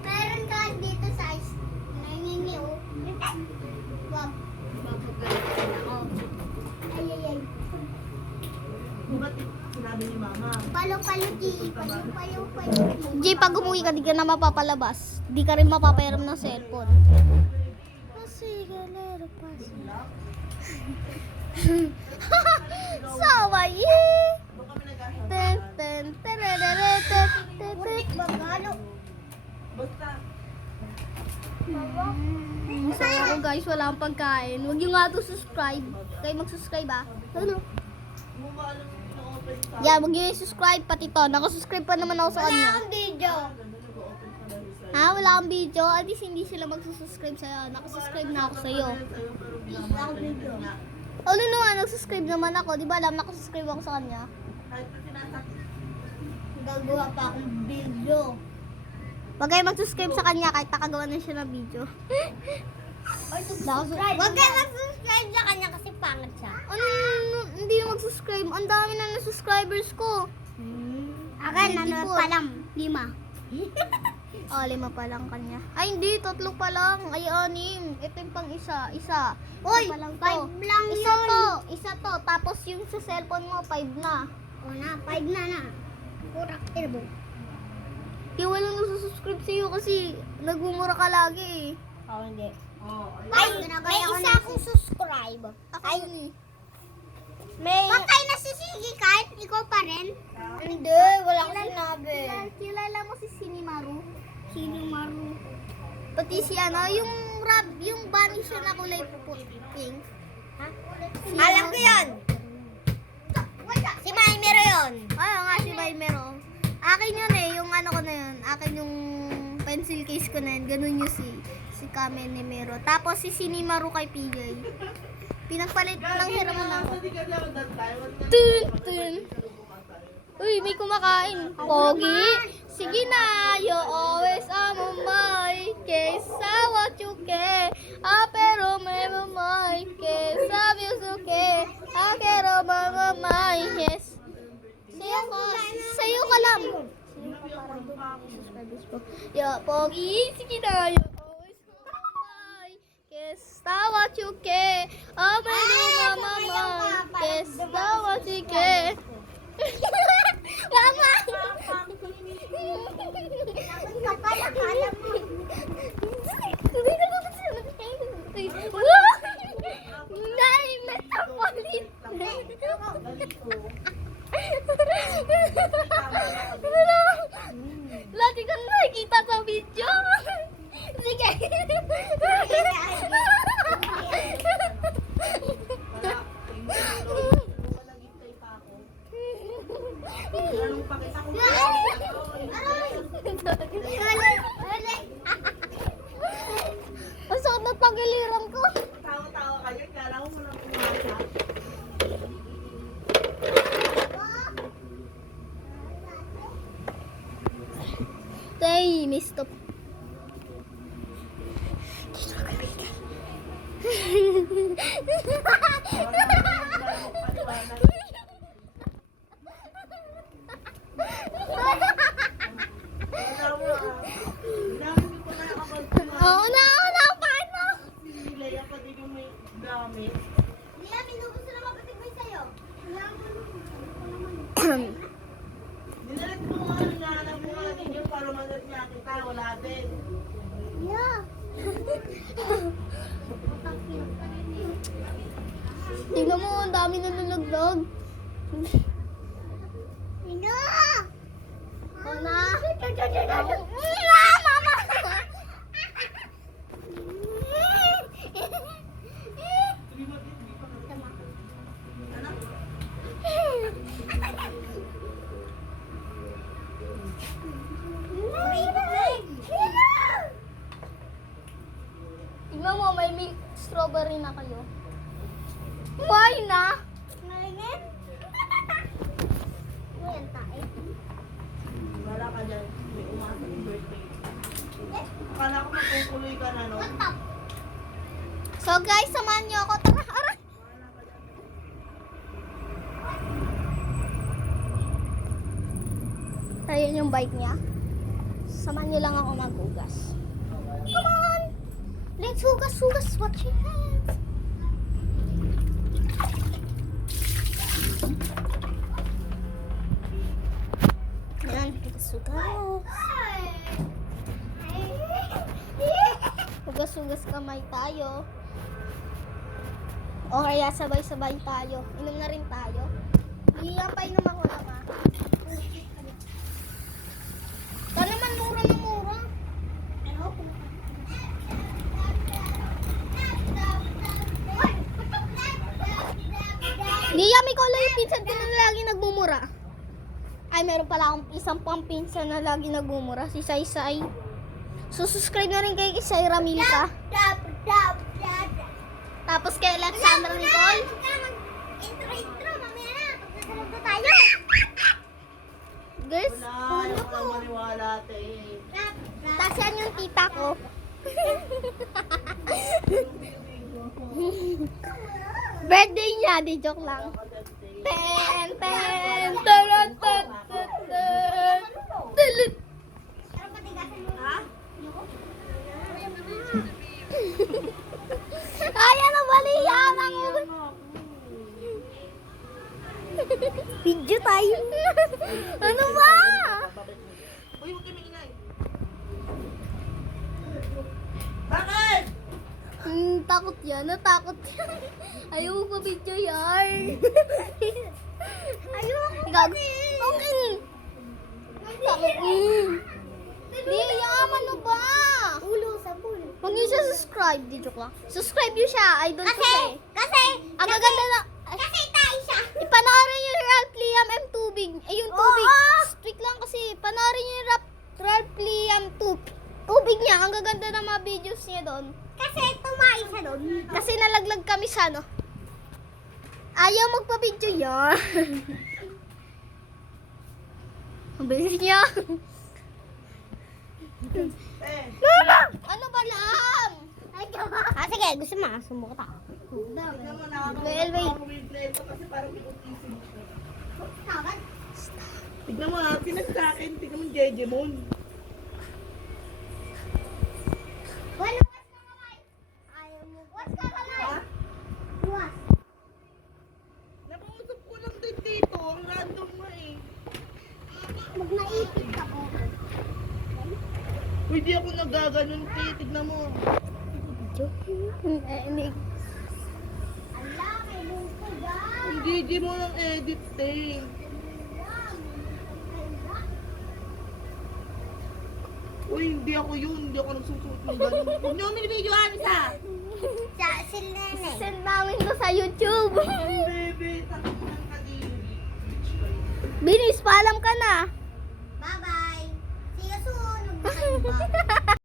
Meron ka dito sa ice. Nangingi o. Wag. Mapagalitan ako. Ay. Ba't sinabi ni Mama? Palo-palo, G. Palo-palo. G, pag umuwi ka, di ka na mapapalabas. Di ka rin mapapairam ng cellphone. Kasi, galero pa siya. Sawayi! Ten, ten, tererere, ten, ten, ten. Bagalo. Basta. Masaya ako guys, wala akong pagkain. Huwag nyo nga ito subscribe. Kayo mag-subscribe ah. Ano? Yeah, huwag nyo i-subscribe pati to. Nakasubscribe pa naman ako sa kanya. Wala akong video. Ha? Wala akong video? At least hindi sila magsusubscribe sa'yo. Nakasubscribe na ako sa'yo. Wala akong video. Ano naman, nag-subscribe naman ako. Di ba alam, nakasubscribe ako sa kanya. Gagawa pa akong video. Huwag kayo mag-subscribe sa kanya kahit nakagawa na siya ng video. Huwag kayo mag-subscribe sa kanya kasi pangit siya. Ano? Hindi mag-subscribe. Ang dami na ng subscribers ko. Akin, ano pa lang? 5. Oh, 5 pa lang kanya. Ay, hindi. 3 pa lang. Ay, 6. Ito yung pang isa. Uy, 5 lang isa yun. Isa to. Tapos yung sa cellphone mo, 5 na. O na, 5 na. Purak, irbo. Kaya walang nagsusubscribe sa'yo kasi nagmumura ka lagi eh. Oo, hindi. Ay, may isa akong subscribe. Ako yun eh. Ba't kayo nasisigi kahit ikaw pa rin? Hindi, wala akong sinabi. Kilala mo si Sinimaru? Sinimaru. Pati si ano, yung bunny siya na kulay pink. Ha? Alam ko yun. Si Maimero yun. Oo nga, si Maimero. Akin yun eh, yung ano ko na yun. Akin yung pencil case ko na yun. Ganun yung si Kamen ni Mero. Tapos si Sinimaru kay PJ. Pinagpalit lang hiram mo na. Tun. Uy, may kumakain. Pogi. Sige na, you always are my kesa what you care. Pero may mamay kesa yusuke. Pero mamay, yes. Sa'yo ka lang. Yeah, Pogi, sige na, you always mamay kesa what you care. Pero mamay kesa what you care. Mama! Kapala-kala mo. Hindi na ako Nay, metapolit. Lati ka nakikita sa video. Sige. Ang sakit na pagiliran ko. Tawa-tawa kayo, kala ko walang kumasa. Tay, may stop. Dito ka kaibigan. Oo na, paano mo? Sinilaya pa din yung may gamit. Liya, minubos na mapatig mo sa'yo. Dinalit mo nga hinahanap mo nga ninyo para manat niya kita, wala din. Yeah. Tingnan mo, ang dami na nalaglag. Ino! O na? Mama! Tingnan mo, may milk strawberry na kayo. Why na? Nalingin? Ngayon tayo. Wala ka dyan, may umasa yung birthday. Akala ko magkukuloy ka na, no? So guys, samahan niyo ako. Tara, aray! Ayun yung bike niya. Samahan niyo lang ako maghugas. Come on! Let's hugas. Watch your hands. Yan, hugas. Hugas kamay tayo. O kaya sabay-sabay tayo. Inom na rin tayo. Iinom ako naman. Ito naman mura na mura. Lia, may kulay yung pinsan ko na lagi nagmumura. Ay, meron pala akong isang pang pinsan na lagi nagmumura. Si Saysay. So, subscribe na rin kay Saira Milka. Tapos kay Alexandra Nicole. Intro, mamaya na. Pagkasalag na tayo. Girls, Wala, ayaw ko lang maniwala, te. tapos yan yung tita ko. Birthday niya, di joke lang. Ten, ten, tarot, tulut. Ay, ano ba liyan ang video tayo. Ano ba? Uy, huwag kayo maingay. Bakit? Takot yan. Natakot yan. Ayaw mo pa video yan. Ayaw mo pa. Okay. Takot. Liam, ano ba? Ulo sa pulo. Huwag niyo siya subscribe. Di joke lang. Subscribe niyo siya. Idol ko siya eh. Ang gaganda na. Kasi tayo siya. Ipanoorin niyo yung Ralph Liam M. Tubig. Eh, yung tubig. Strict lang kasi. Panoorin niyo yung Ralph Liam Tubig niya. Ang gaganda ng mga videos niya doon. Kasi tumayo siya doon. Kasi nalaglag kami sa ano. Ayaw magpa-video yan. Ang bilis niya. Eh, Ano ba lang? Sige, gusto mo. Sumuko ta. tignan mo na. Well, wait. Ito kasi parang ikot-isip. Tignan mo ha, pinagkakin. Tignan mo yung Jejemon. Ha? Napausap ko lang din dito. Ang random mo eh. Mag-naipit ako. Uy, di ako nagaganon, te. Tignan mo. Ang Jejemon ang edit, te. Uy, hindi ako yun. Hindi ako nagsusuot ng ganun. Huwag niyo kami binidyohan, isa. Send namin to sa YouTube. Bebe, takot ng kadiri. Binis, paalam ka na. Bye-bye. See you soon.